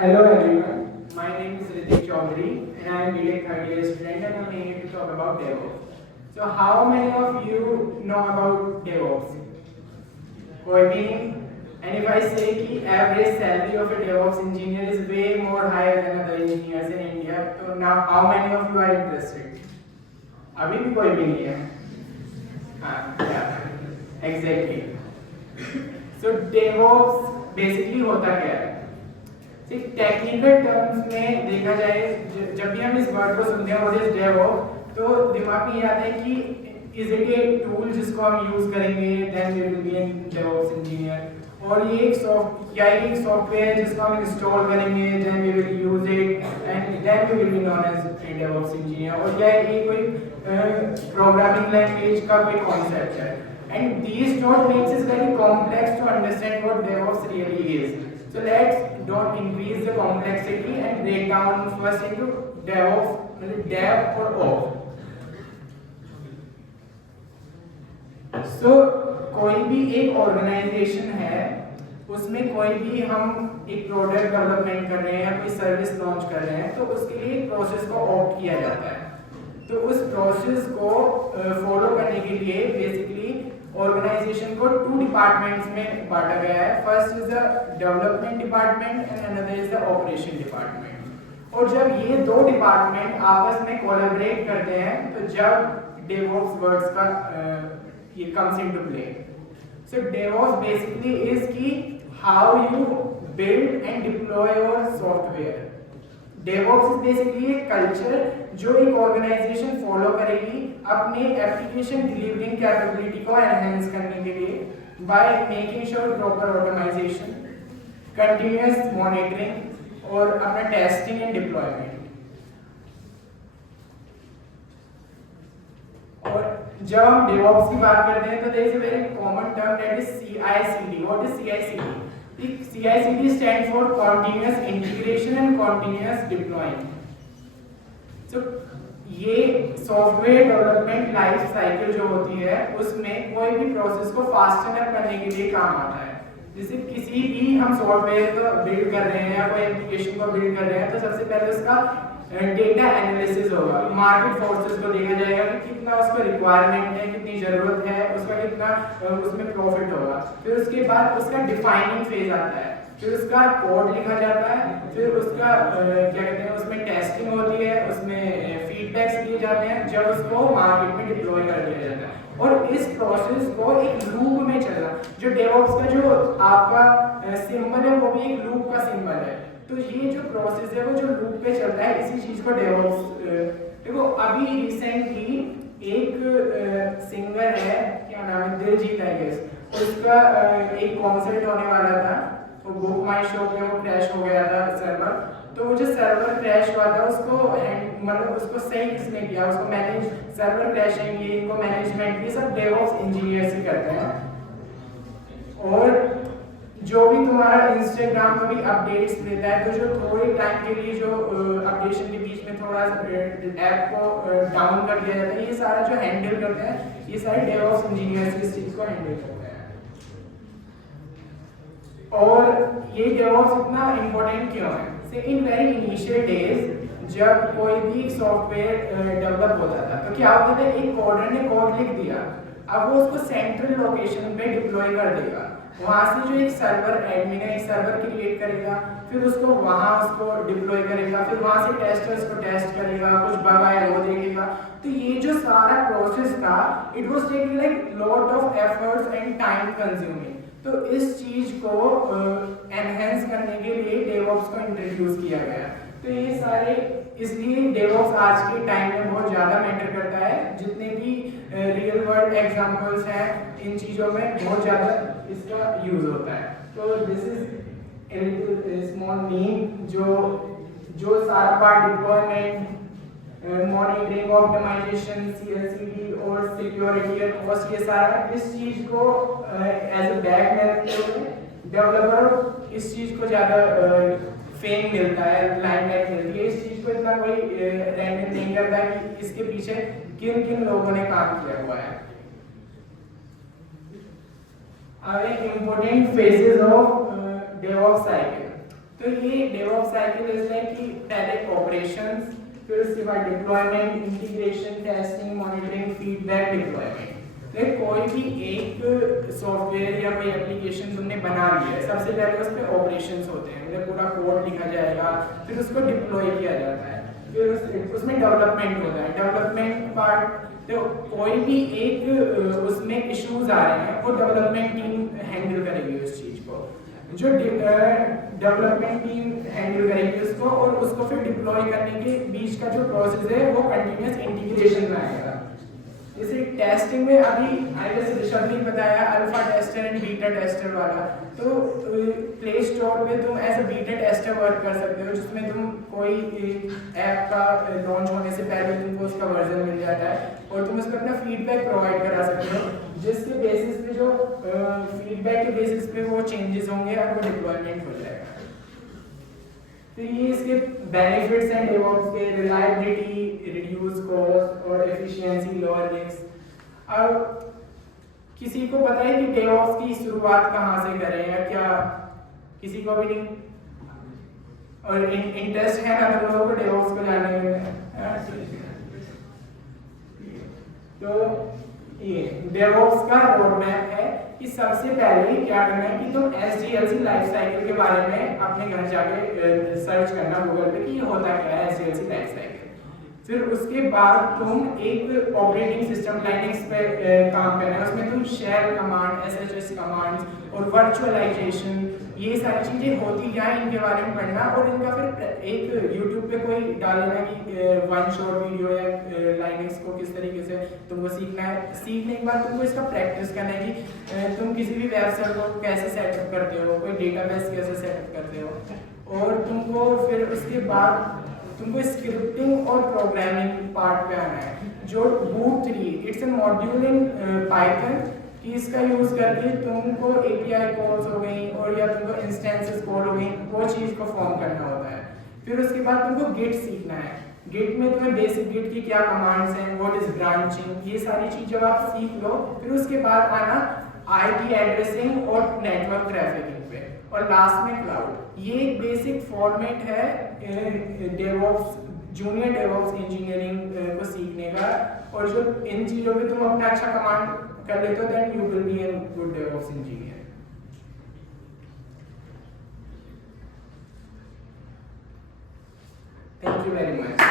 Hello everyone, my name is Ritik Chaudhary and I am B.Tech third year student and I am here to talk about DevOps. So how many of you know about DevOps? कोई भी नहीं? And if I say कि average salary of a DevOps engineer is way more higher than other engineers in India, तो now how many of you are interested? अभी भी कोई भी नहीं है? हाँ, yeah, exactly. So DevOps basically होता क्या है? टेक्निकल टर्म्स में देखा जाए जब भी हम इस वर्ड को सुनते हैं व्हाट इज डेवऑप्स तो दिमाग में ये आता है कि इज इट ए टूल जिसको हम यूज करेंगे then we will be an DevOps engineer और ये एक सॉफ्टवेयर है जिसको हम इंस्टॉल करेंगे then we will use it and then we will be known as a DevOps engineer और ये कोई प्रोग्रामिंग लैंग्वेज का कोई कॉन्सेप्ट है and this not makes it very complex to understand what DevOps really is. So let's don't increase the complexity and break down first into DevOps, Dev or Ops. So कोई भी एक organisation है उसमें कोई भी हम एक प्रोडक्ट डेवलपमेंट कर रहे हैं या कोई सर्विस लॉन्च कर रहे हैं तो उसके लिए एक प्रोसेस को ऑप्ट किया जाता है. तो उस प्रोसेस को फॉलो करने के लिए बेसिकली ऑर्गेनाइजेशन को 2 डिपार्टमेंट्स में बांटा गया है. First is the development department and another is the operation department. और जब ये 2 डिपार्टमेंट आपस में कोलैबोरेट करते हैं तो जब डेवऑप्स वर्ड्स का ये comes into play. So DevOps basically is कि how you build and deploy your software. DevOps is basically a culture जो एक ऑर्गेनाइजेशन फॉलो करेगी अपने एप्लीकेशन डिलीवरिंग कैपेबिलिटी को एनहांस करने के लिए by making sure proper automisation, continuous monitoring और अपना टेस्टिंग एंड डिप्लॉयमेंट. और जब हम DevOps की बात करते हैं तो there is a very common term that is CI/CD. What is CI/CD? CI/CD stands for continuous integration and continuous deploying. So ये सॉफ्टवेयर डेवलपमेंट लाइफ साइकिल जो होती है उसमें कोई भी प्रोसेस को फास्टन अप करने के लिए काम आता है. जैसे किसी भी हम सॉफ्टवेयर को बिल्ड कर रहे हैं या कोई एप्लीकेशन को बिल्ड कर रहे हैं तो सबसे पहले उसका डेटा एनालिसिस होगा. मार्केट फोर्सेस को देखा जाएगा कि कितना उसको रिक्वायरमेंट है, कितनी जरूरत है, उसका कितना उसमें प्रॉफिट होगा. फिर उसके बाद उसका डिफाइनिंग फेज आता है, फिर उसका कोड लिखा जाता है, फिर उसका क्या कहते हैं उसमें टेस्टिंग होती है, उसमें फीडबैक्स दिए जाते हैं जब उसको मार्केट में डिप्लॉय कर दिया जाता है. और इस प्रोसेस को एक लूप में चलना. जो डेवऑप्स का जो आपका सिंबल है वो भी एक लूप का सिंबल है. तो ये जो प्रोसेस है वो जो लूप पे चलता है इसी चीज को डेवऑप्स. देखो अभी रिसेंटली एक सिंगर है, क्या नाम है, दिलजीत आई गेस, उसका एक कॉन्सर्ट होने वाला था तो बुक माई शो पे वो क्रैश हो गया था सर्वर. तो वो जो सर्वर क्रैश हुआ था उसको मतलब उसको सही किसने किया, उसको मैनेज, सर्वर क्रैशिंग ये इनको मैनेजमेंट ये सब डेवऑप्स इंजीनियर्स ही करते हैं. और जो भी तुम्हारा इंस्टाग्राम में भी अपडेट्स देता है तो जो थोड़े टाइम के लिए जो अपडेशन के बीच में थोड़ा ऐप को डाउन कर दिया जाता है, ये सारा जो हैंडल करते हैं ये सारे डेवऑप्स इंजीनियर्स इस चीज को हैंडल करते हैं. और ये डेवऑप्स इतना इम्पोर्टेंट क्यों है? से इन वेरी इनिशियल डेज जब कोई भी सॉफ्टवेयर डेवलप होता था तो क्या होता था, एक कोडर ने कोड लिख दिया, अब वो उसको सेंट्रल लोकेशन पे डिप्लॉय कर देगा. वहां से जो एक सर्वर एडमिन है एक सर्वर क्रिएट करेगा, फिर उसको वहां उसको डिप्लॉय करेगा, फिर वहां से टेस्टर्स को टेस्ट करेगा, कुछ बग आए वो देखेगा. तो ये जो सारा प्रोसेस था it was taking like lot of efforts and time consuming. तो इस चीज को एनहांस करने के लिए डेवऑप्स को इंट्रोड्यूस किया गया. तो ये सारे इसलिए डेवऑप्स आज के टाइम में बहुत ज़्यादा मैटर करता है. जितने भी रियल वर्ल्ड एग्जांपल्स हैं इन चीज़ों में बहुत ज़्यादा इसका यूज होता है. तो दिस इज स्मॉल मीन जो सारा part deployment, monitoring, optimisation, CI/CD और सिक्योरिटी और कॉस्ट, ये सारा इस चीज़ को एज अ बैक में डेवलपर इस चीज़ को ज़्यादा फेम मिलता है, लाइमलाइट मिलती है. इस चीज को इतना कोई रैंडम नहीं करता है कि इसके पीछे किन किन लोगों ने काम किया हुआ है. Important phases of DevOps cycle. तो ये डेवऑप्स साइकिल इज लाइक कि पहले ऑपरेशंस, फिर उसके बाद deployment, integration, testing, monitoring, feedback, deployment. तो कोई भी एक सॉफ्टवेयर या कोई एप्लीकेशन तुमने बना लिया है, सबसे पहले उस पर ऑपरेशंस होते हैं, मतलब पूरा कोड लिखा जाएगा, फिर उसको डिप्लॉय किया जाता है, फिर उसमें डेवलपमेंट होता है, डेवलपमेंट पार्ट। तो कोई भी एक उसमें इश्यूज आ रहे हैं वो डेवलपमेंट टीम हैंडल करेगी उस चीज को, जो डेवलपमेंट टीम हैंडल करेगी उसको, और उसको फिर डिप्लॉय करने के बीच का जो प्रोसेस है वो कंटिन्यूअस इंटीग्रेशन में आएगा। जैसे टेस्टिंग में अभी आई गेस ऋषभ ने बताया alpha tester and beta tester वाला, तो प्ले स्टोर पे तुम as a beta tester work कर सकते हो, जिसमें तुम कोई ऐप का लॉन्च होने से पहले तुमको उसका वर्जन मिल जाता है और तुम उस पर अपना फीडबैक प्रोवाइड करा सकते हो, जिसके बेसिस पे जो फीडबैक के बेसिस पे वो चेंजेस होंगे और वो डिप्लॉयमेंट हो जाएगा। तो ये इसके बेनिफिट्स हैं डेवऑप्स के, रिलायबिलिटी, रिड्यूस कॉस्ट और एफिशिएंसी, लोअर रिस्क। अब किसी को पता है कि डेवऑप्स की शुरुआत कहाँ से करें या क्या? किसी को भी नहीं? और इंटरेस्ट है ना तुम लोगों को डेवऑप्स को जानने में? तो ये डेवऑप्स का रोडमैप है कि सबसे पहले क्या करना है कि तुम SDLC लाइफ साइकिल के बारे में अपने घर जाके सर्च करना गूगल पे कि ये होता क्या है SDLC लाइफ साइकिल। फिर उसके बाद तुम एक ऑपरेटिंग सिस्टम लाइनेक्स पे काम करना है, उसमें तुम शेल कमांड, SSH कमांड और वर्चुअलाइजेशन, ये सारी चीजें होती क्या है इनके बारे में पढ़ना, और इनका फिर एक यूट्यूब पे कोई डालना कि वन शॉट वीडियो या लाइनेक्स को किस तरीके से तुमको सीखना है। सीखने के बाद तुमको इसका प्रैक्टिस करना है कि तुम किसी भी वेबसाइट को कैसे सेटअप करते हो, कोई डेटाबेस कैसे सेटअप करते हो, और तुमको फिर उसके बाद तुमको स्क्रिप्टिंग और प्रोग्रामिंग पार्ट पे आना है, जो boot 3 it's an module in Python कि इसका यूज करके तुमको API कॉल्स हो गई और या तुमको इंस्टेंसेस कॉल हो गई, वो चीज को फॉर्म करना होता है। फिर उसके बाद तुमको गिट सीखना है, गिट में तुम्हें बेसिक गिट की क्या कमांड्स हैं, व्हाट इज ब्रांचिंग, ये सारी चीज जब आप सीख लो, फिर उसके बाद आना IP एड्रेसिंग और नेटवर्क ट्रैफिकिंग पे, और लास्ट में क्लाउड। ये एक बेसिक फॉर्मेट है डेवऑप्स, जूनियर डेवऑप्स इंजीनियरिंग को सीखने का, और जो इन चीजों पे तुम अपना अच्छा कमांड कर लेते हो, then you will be a good DevOps engineer. Thank you very much.